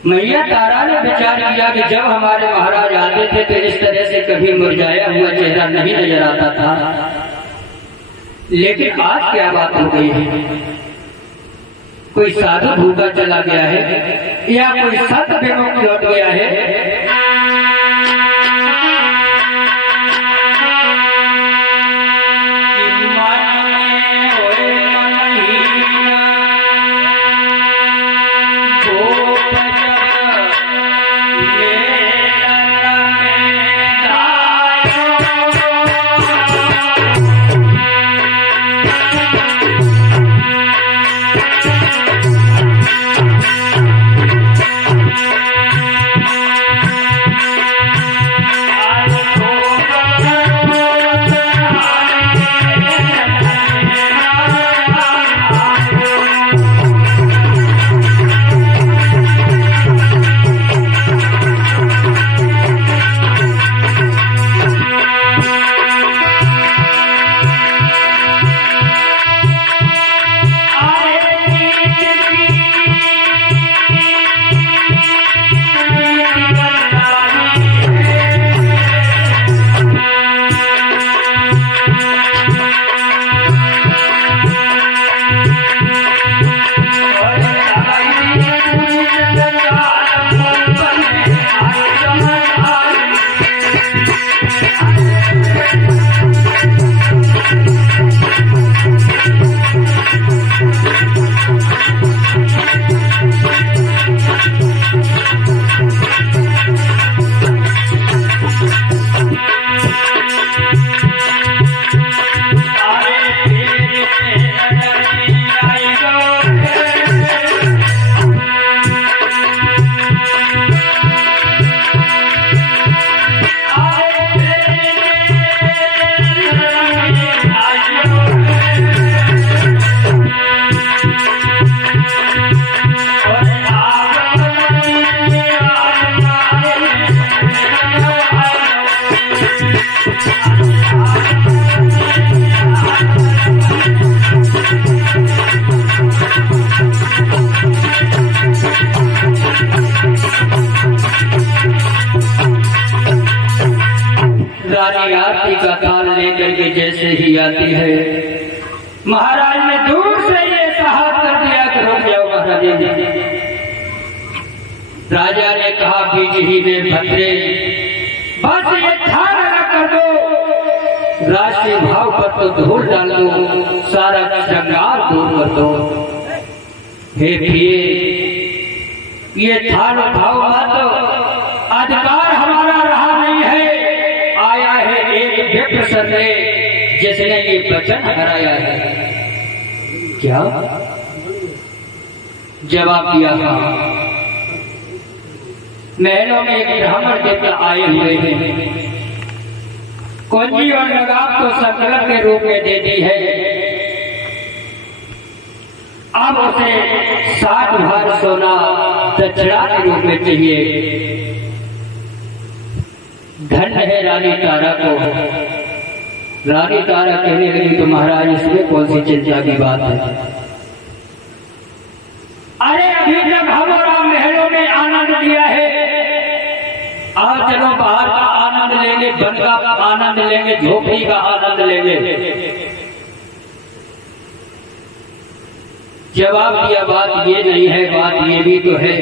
मैया तारा ने विचार किया कि जब हमारे महाराज आते थे तो इस तरह से कभी मुरझाया हुआ चेहरा नहीं नजर आता था, लेकिन आज क्या बात हो गई है? कोई साधु भूखा चला गया है या कोई संत बेमुख लौट गया है? रानी आरती का ताल लेकर के जैसे ही आती है, महाराज ने दूर से ये साहब कर दिया कि रुक जाओ महाराज। राजा ने कहा बीच ही में भद्रे, बस ये ध्यान न कर दो, राष्ट्रीय भाव पर तो धूल डाल दो, सारा श्रृंगार दूर कर दो। हे प्रिय, ये थाल भाव मत, अधिकार हमारा रहा नहीं है। आया है एक व्यक्ति सत्य जिसने ये वचन हराया है। क्या जवाब दिया था? महलों में एक ब्राह्मण देवता आए हुए हैं, कुंजी और लगाम तो संकल्प के रूप में दे दी है, अब उसे 60 भार सोना दक्षिणा के रूप में चाहिए। धन है रानी तारा को। रानी तारा कहने लगी तो महाराज इसमें कौन सी चिंता की बात है? अरे अभी जब हम और आप महलों में आनंद लिया है, आज चलो बाहर का आनंद लेंगे, वन का आनंद लेंगे, झोपड़ी का आनंद लेंगे। जवाब दिया बात ये नहीं है, बात ये भी तो है।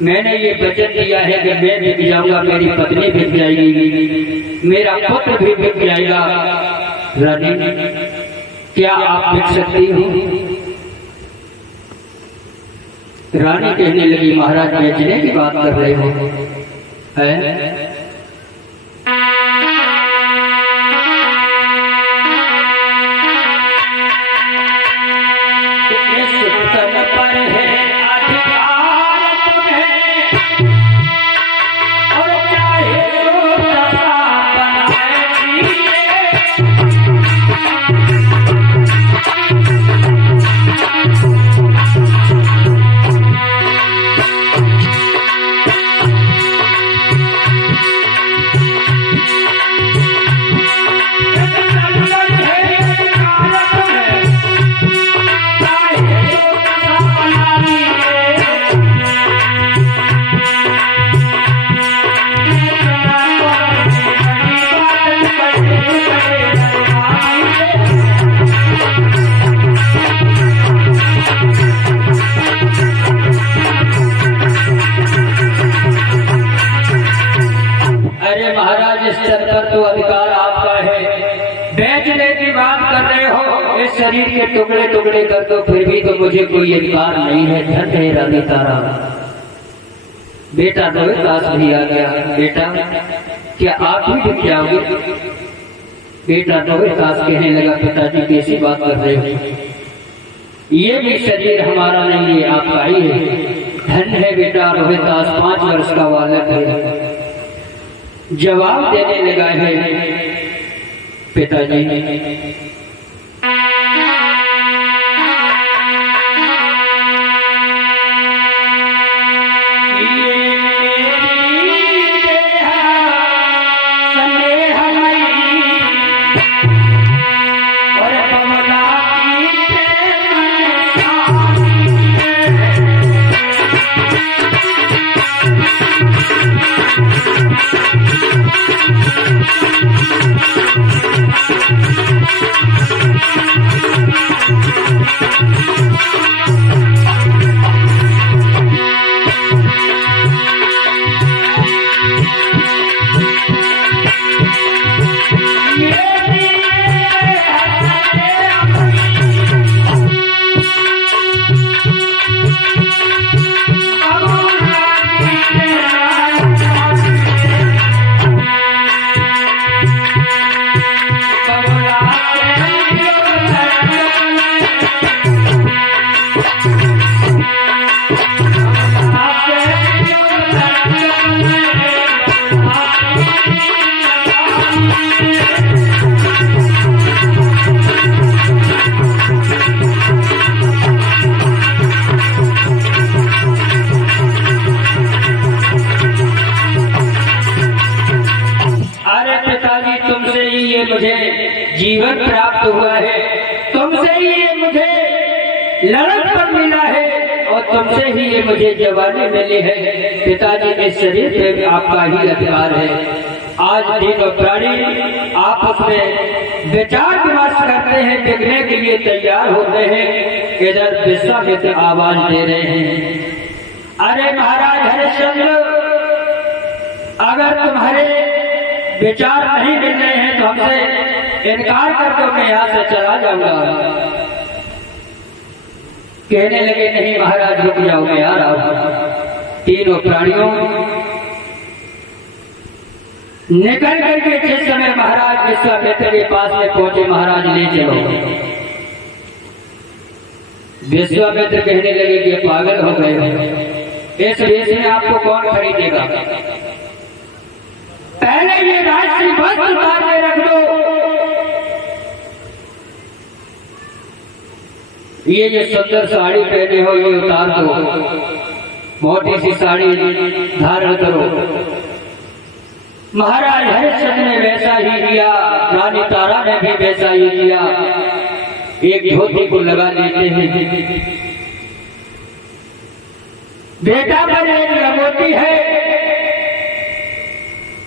मैंने ये वचन दिया है कि मैं बिक जाऊंगा, मेरी पत्नी बिक जाएगी, मेरा पुत्र भी बिक जाएगा। रानी, क्या आप बिक सकती हो? रानी कहने लगी महाराज बेचने की बात कर रहे हो है? शरीर के टुकड़े टुकड़े कर दो, फिर भी तो मुझे कोई अधिकार नहीं है। धन है रानी तारा। बेटा रोहिदास भी आ गया। बेटा क्या आप भी दिख जाओगे? बेटा रोहिदास कहने लगा, पिताजी कैसी बात कर रहे हो? ये भी शरीर हमारा नहीं है, आपका ही है। धन है बेटा रोहिदास, 5 वर्ष का बालक है। जवाब देने लगा है, पिताजी जीवन प्राप्त हुआ है, तुमसे ही ये मुझे लड़कपन मिला है और तुमसे ही ये मुझे जवानी मिली है। पिताजी के शरीर पे आपका ही अधिकार है। आज तीनों प्राणी आपस में विचार विमर्श करते हैं, बिकने के लिए तैयार होते हैं। इधर विश्वामित्र आवाज दे रहे हैं, अरे महाराज हरिश्चंद्र, अगर तुम्हारे विचार नहीं मिल रहे हैं तो हमसे इनकार कर दो, मैं यहाँ से चला जाऊंगा। कहने लगे, नहीं महाराज रुक जाओ, मैं आ रहा हूं। तीनों प्राणियों निकल करके जिस समय महाराज विश्वामित्र के पास में पहुंचे, महाराज ले चलो। विश्वामित्र कहने लगे कि पागल हो गए, इस वेश में आपको कौन खरीदेगा? पहले ये राजसी वस्त्र उतार के रख दो। ये जो सुंदर साड़ी पहने हो ये उतार दो, मोटी सी साड़ी धारण करो। महाराज हरिश्चंद्र ने वैसा ही किया, रानी तारा ने भी वैसा ही किया। एक धोती को लगा लेते हैं। बेटा पर एक लंगोटी है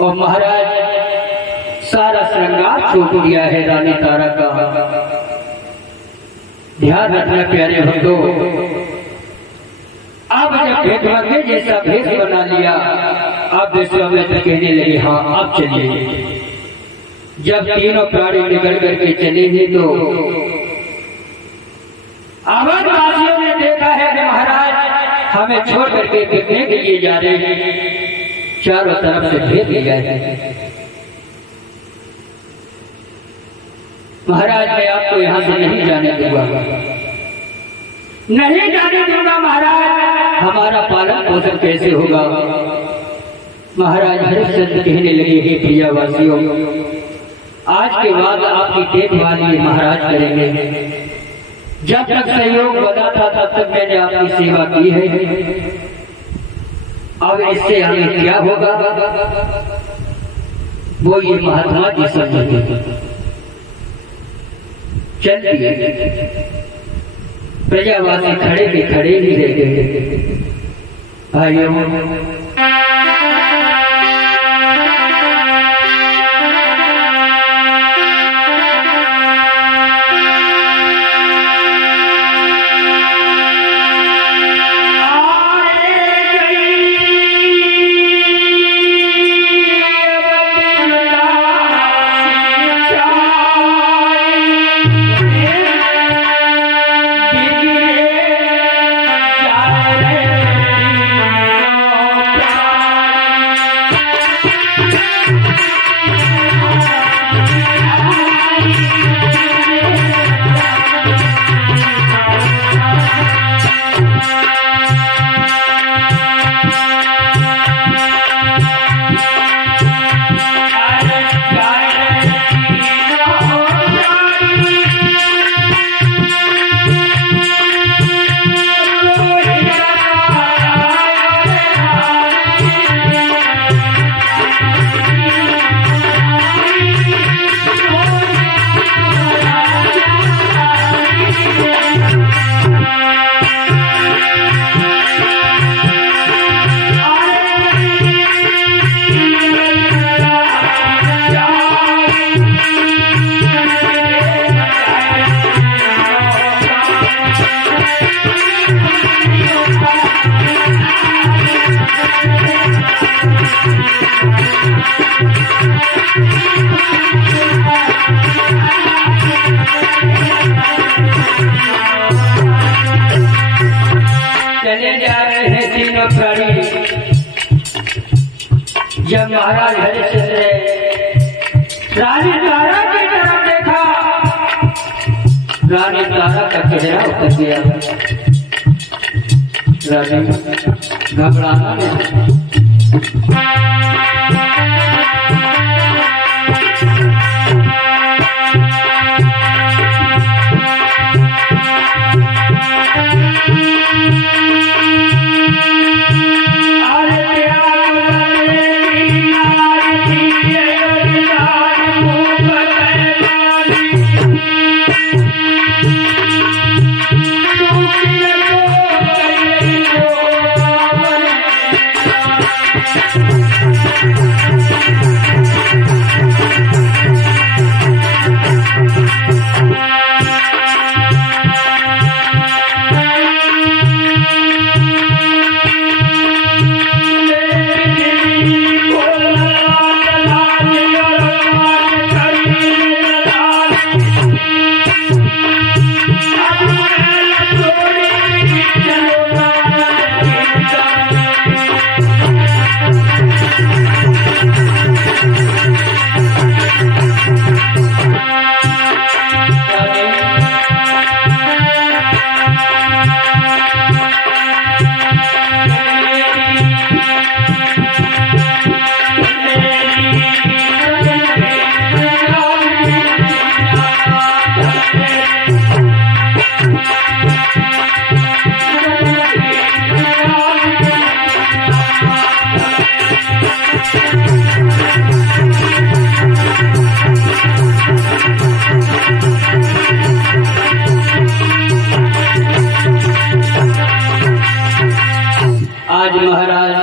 और महाराज सारा श्रृंगार छोड़ दिया है रानी तारा का। ध्यान रखना प्यारे भक्तों, अब जब भेदभाग्य जैसा भेष बना लिया, अब विश्वामित्र कहने लगे, हाँ अब चलिए। जब तीनों प्राणी निकल करके चले हैं तो अवधवासियों ने देखा है कि महाराज हमें छोड़ करके बिकने के लिए जा रहे हैं। चारों तरफ से घेर लिया है। महाराज मैं आपको यहाँ से नहीं जाने दूंगा, नहीं जाने दूंगा महाराज। हमारा पालन पोषण कैसे होगा? महाराज हरिश्चंद्र कहने लगे, हे प्रियवासियों, आज के बाद आपकी देखभाल महाराज करेंगे। जब तक सहयोग बना था तब तक मैंने आपकी सेवा की है। अब इससे हमें क्या होगा वो ये महात्मा जी समझेंगे। चलिए, प्रजावासी खड़े के खड़े ही रह गए। भाइयों, रहे हैं तीनों प्राणी। जब महाराज हरिश्चंद्र ने रानी तारा की तरफ देखा, रानी तारा का चेहरा उतर गया। रानी घबराना नहीं।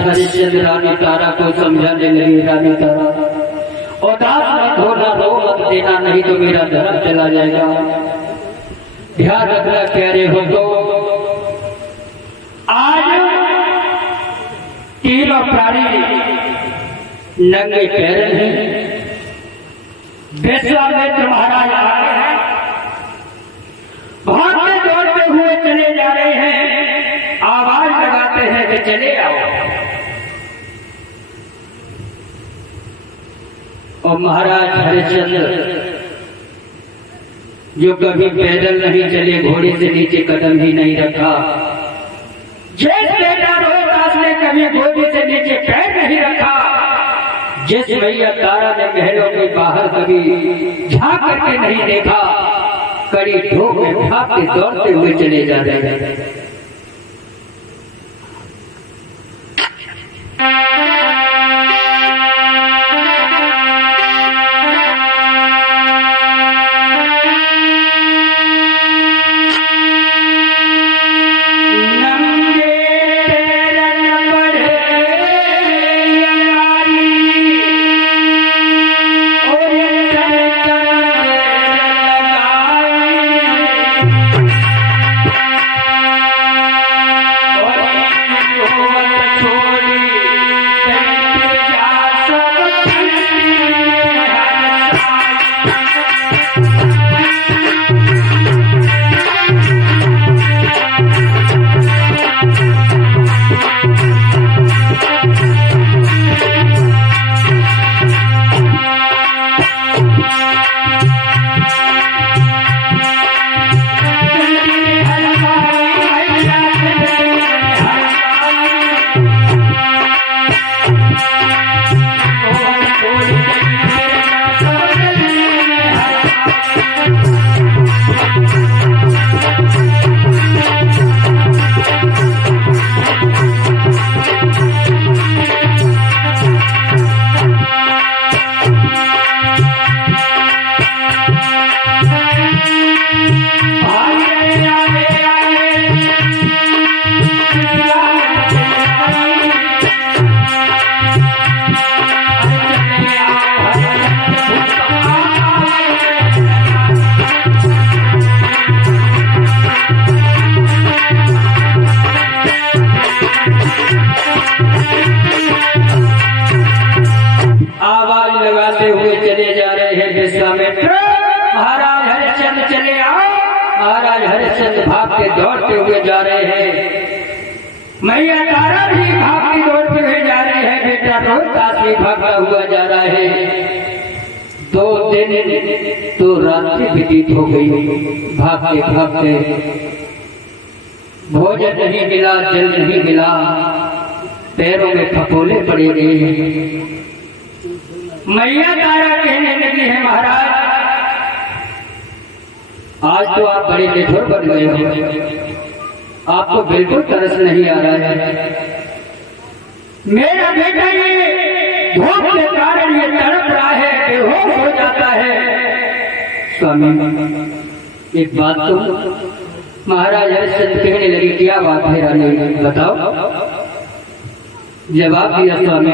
हरिश्चंद्र रानी तारा को समझाने लगी। रानी तारा, उदास मत होना, रो मत देना, नहीं तो मेरा धर्म चला जाएगा। ध्यान रखना प्यारे हो तो आज तीनों प्राणी नंगे पैर हैं। विश्वामित्र महाराज आए हैं, भागते दौड़ते हुए चले जा रहे हैं, आवाज लगाते हैं कि चले आओ। और महाराज हरिश्चंद्र जो कभी पैदल नहीं चले, घोड़े से नीचे कदम ही नहीं रखा, जिस बेटा रोहतास ने कभी घोड़े से नीचे पैर नहीं रखा, जिस भैया तारा ने महलों के बाहर कभी झांक करके नहीं देखा, कड़ी धूप में भागते दौड़ते हुए चले जा रहे हैं। महाराज हरिश्चंद्र भागते दौड़ते हुए जा रहे हैं। मैया तारा भी भागती दौड़ती हुई जा रही है, बेटा रोहतास भी भागता हुआ जा रहा है। 2 दिन तो रात्रि व्यतीत हो गई, भागते भागते भोजन नहीं मिला, जल नहीं मिला, पैरों में फपोले पड़े गए। मैया तारा कहने लगी है, महाराज आज तो आप बड़े निठुर बन गए हो, आपको बिल्कुल तरस नहीं आ रहा है। मेरा बेटा ये धूप के कारण ये तड़प रहा है, बेहोश हो जाता है। स्वामी एक बात तो महाराज हरिश्चंद्र कहने लगे, क्या बात है रानी, बताओ। जवाब दिया स्वामी,